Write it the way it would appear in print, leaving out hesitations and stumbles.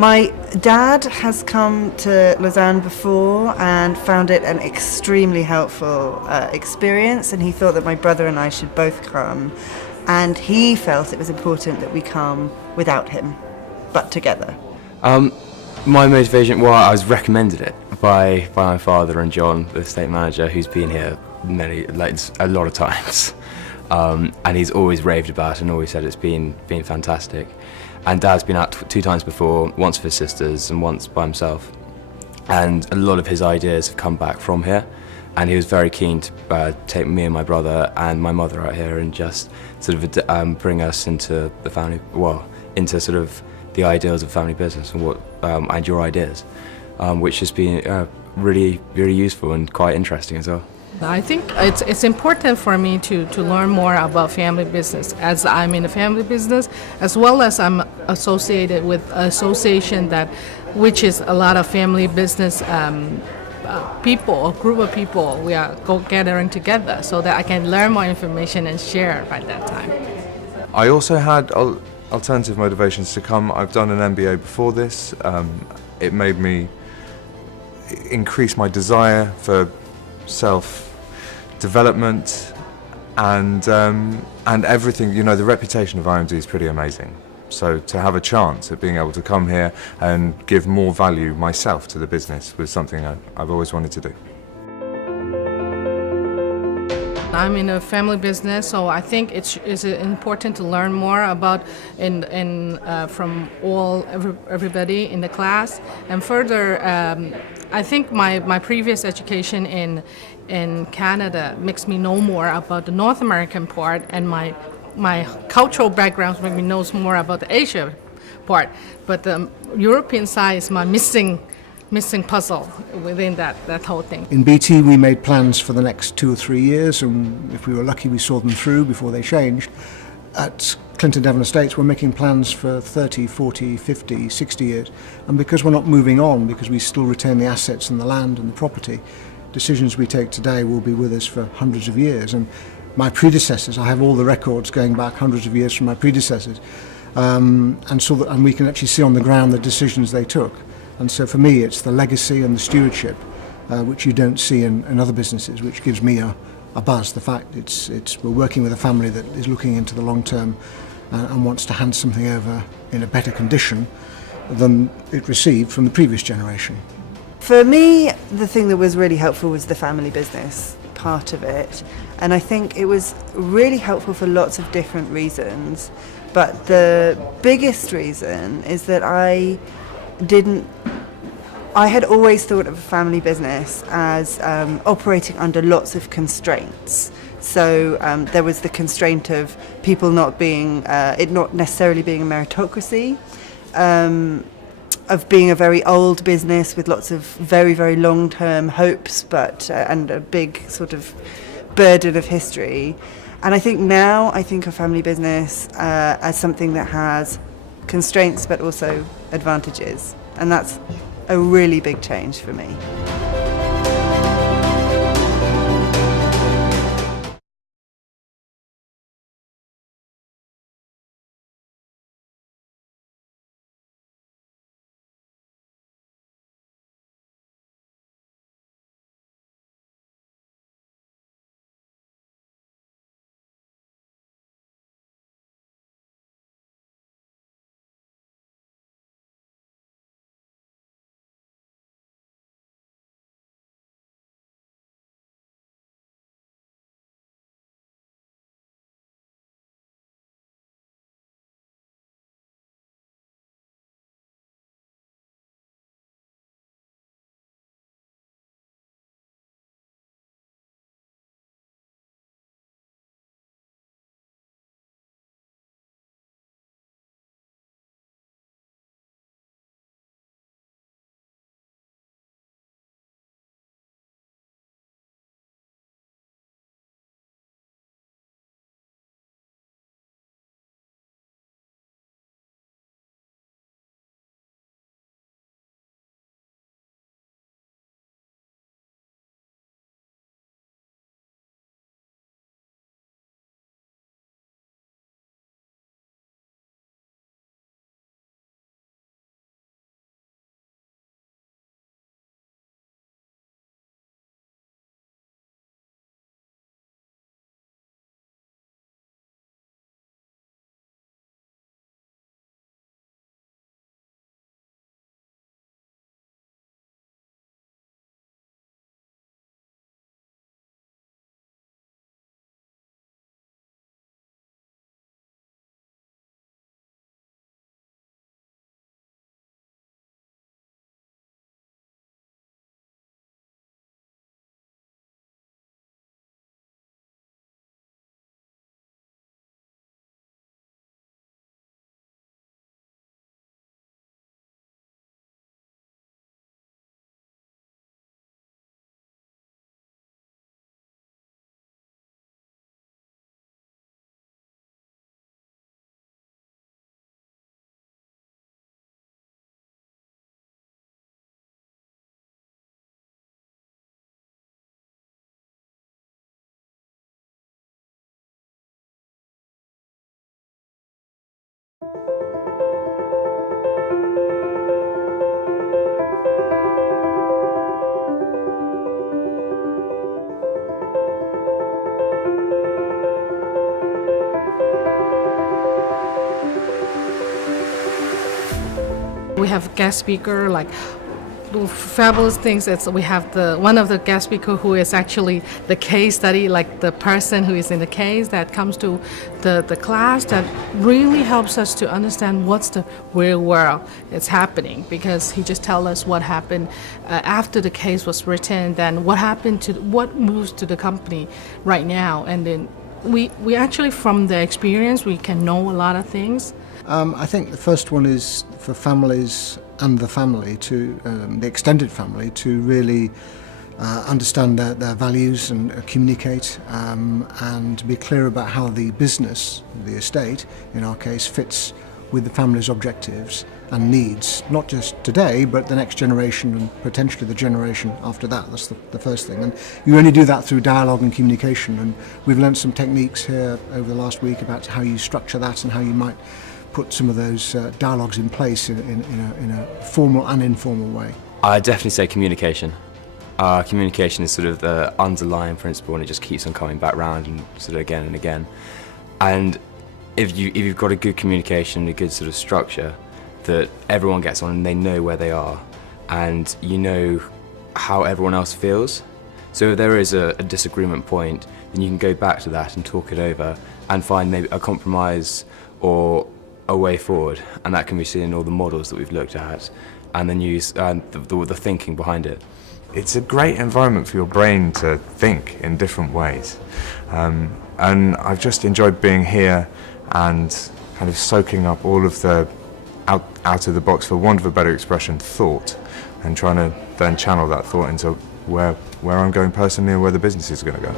My dad has come to Lausanne before and found it an extremely helpful experience, and he thought that my brother and I should both come, and he felt it was important that we come without him, but together. My motivation, well, I was recommended it by my father and John, the estate manager, who's been here a lot of times, and he's always raved about it and always said it's been fantastic. And Dad's been out 2 times before, once for his sisters and once by himself, and a lot of his ideas have come back from here, and he was very keen to take me and my brother and my mother out here and just sort of bring us into the family, into sort of the ideals of family business and and your ideas, which has been really useful and quite interesting as well. I think it's important for me to learn more about family business, as I'm in the family business, as well as I'm associated with an association which is a lot of family business people, a group of people. We are gathering together so that I can learn more information and share by that time. I also had alternative motivations to come. I've done an MBA before this. It made me increase my desire for self-development and everything. You know, the reputation of IMD is pretty amazing. So to have a chance at being able to come here and give more value myself to the business was something I've always wanted to do. I'm in a family business, so I think it's important to learn more about from everybody in the class. And further, I think my previous education in Canada makes me know more about the North American part, and my cultural background makes me know more about the Asia part. But the European side is my missing puzzle within that whole thing. In BT we made plans for the next 2 or 3 years, and if we were lucky we saw them through before they changed. At Clinton Devon Estates we're making plans for 30, 40, 50, 60 years, and because we're not moving on, because we still retain the assets and the land and the property, decisions we take today will be with us for hundreds of years. And my predecessors, I have all the records going back hundreds of years from my predecessors, and we can actually see on the ground the decisions they took. And so for me it's the legacy and the stewardship which you don't see in other businesses, which gives me a buzz. The fact we're working with a family that is looking into the long term and wants to hand something over in a better condition than it received from the previous generation. For me, the thing that was really helpful was the family business part of it, and I think it was really helpful for lots of different reasons, but the biggest reason is that I had always thought of a family business as operating under lots of constraints. So there was the constraint of people not necessarily being a meritocracy, of being a very old business with lots of very, very long-term hopes, and a big sort of burden of history. And I think now I think of family business as something that has constraints but also advantages, and that's a really big change for me. We have guest speaker like fabulous things. It's we have one of the guest speaker who is actually the case study, like the person who is in the case that comes to the class, that really helps us to understand what's the real world that's happening, because he just tell us what happened after the case was written, then what happened to what moves to the company right now, and then we actually, from the experience, we can know a lot of things. I think the first one is for families and the family to, the extended family, to really understand their values and communicate, and be clear about how the business, the estate in our case, fits with the family's objectives and needs, not just today but the next generation and potentially the generation after that. That's the first thing, and you only do that through dialogue and communication, and we've learned some techniques here over the last week about how you structure that and how you might put some of those dialogues in place in a formal and informal way. I'd definitely say communication. Communication is sort of the underlying principle, and it just keeps on coming back round and sort of again and again. And if you've got a good communication, a good sort of structure, that everyone gets on and they know where they are, and you know how everyone else feels. So if there is a disagreement point, then you can go back to that and talk it over and find maybe a compromise or a way forward, and that can be seen in all the models that we've looked at, and then use the thinking behind it. It's a great environment for your brain to think in different ways, and I've just enjoyed being here and kind of soaking up all of the out of the box, for want of a better expression, thought, and trying to then channel that thought into where I'm going personally and where the business is going to go.